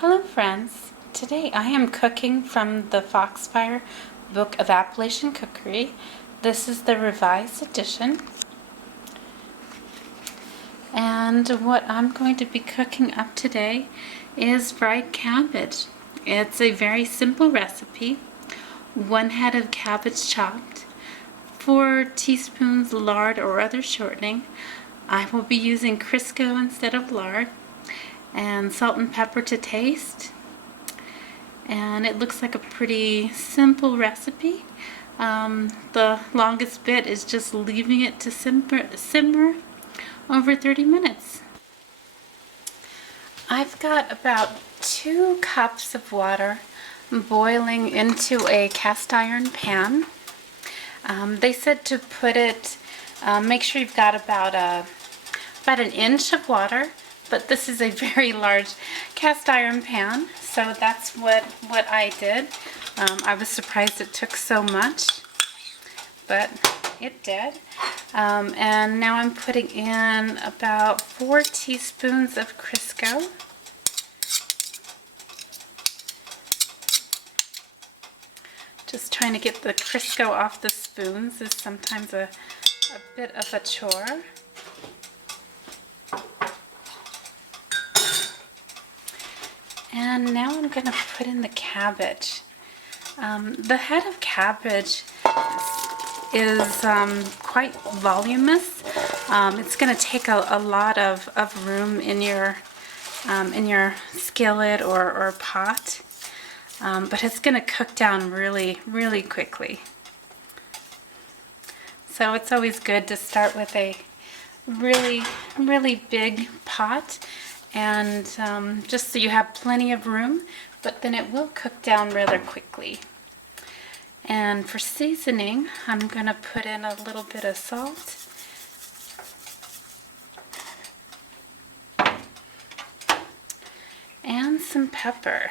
Hello friends, today I am cooking from the Foxfire book of Appalachian Cookery. This is the revised edition. And what I'm going to be cooking up today is fried cabbage. It's a very simple recipe. 1 head of cabbage chopped, 4 teaspoons lard or other shortening. I will be using Crisco instead of lard, and salt and pepper to taste. And it looks like a pretty simple recipe. The longest bit is just leaving it to simmer over 30 minutes. I've got about 2 cups of water boiling into a cast iron pan. They said to put it, make sure you've got about an inch of water, but this is a very large cast iron pan, so that's what I did. I was surprised it took so much, but it did. And now I'm putting in about 4 teaspoons of Crisco. Just trying to get the Crisco off the spoons is sometimes a bit of a chore. And now I'm going to put in the cabbage. The head of cabbage is quite voluminous. It's going to take a lot of room in your skillet or pot, but it's going to cook down really quickly. So it's always good to start with a really big pot, and just so you have plenty of room, but then it will cook down rather quickly. And for seasoning, I'm going to put in a little bit of salt, and some pepper.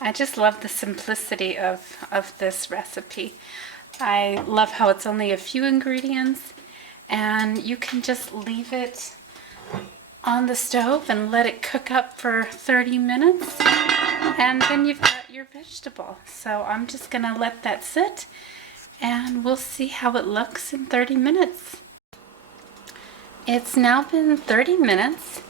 I just love the simplicity of this recipe. I love how it's only a few ingredients, and you can just leave it on the stove and let it cook up for 30 minutes, and then you've got your vegetable. So I'm just going to let that sit, and we'll see how it looks in 30 minutes. It's now been 30 minutes,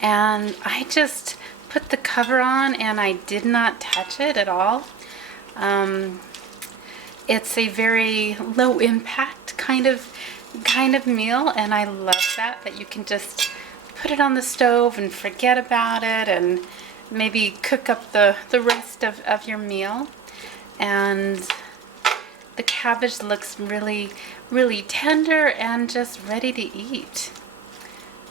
and I just put the cover on and I did not touch it at all. It's a very low impact kind of meal, and I love that you can just put it on the stove and forget about it and maybe cook up the rest of your meal. And the cabbage looks really tender and just ready to eat.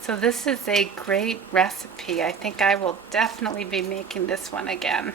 So this is a great recipe. I think I will definitely be making this one again.